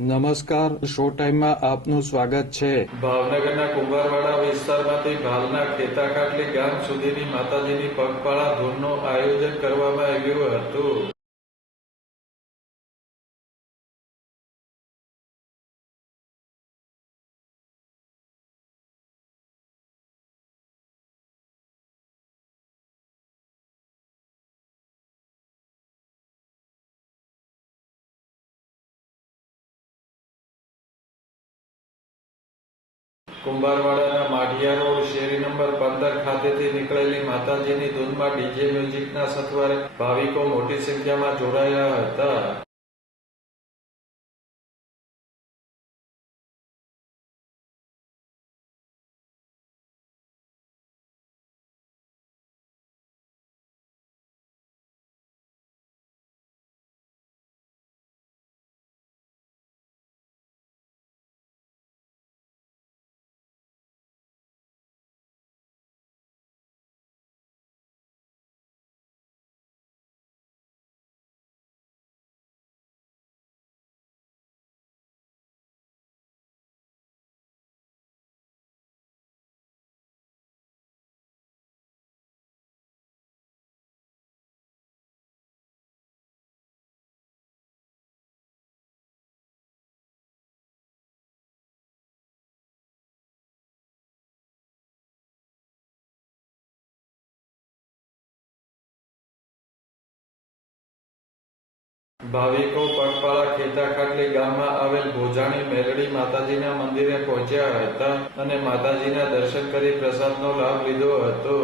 નમસ્કાર, શો ટાઈમમાં આપનું સ્વાગત છે. ભાવનગરના કુંભારવાડા વિસ્તારમાંથી ભાલના ખેતાખાટલી ગામ સુધીની માતાજીની પગપાળા ધૂનનું આયોજન કરવામાં આવ્યું હતું. કુંભારવાડાના માઢિયા રોડ શેરી નંબર 15 ખાતેથી નીકળેલી માતાજીની ધૂનમાં ડીજે મ્યુઝિકના સથવારે ભાવિકો મોટી સંખ્યામાં જોડાયા હતા. ભાવિકો પગપાળા ખેતાખાટલી ગામમાં આવેલ ભોજાણી મેલડી માતાજીના મંદિરે પહોંચ્યા હતા અને માતાજીના દર્શન કરી પ્રસાદનો લાભ લીધો હતો.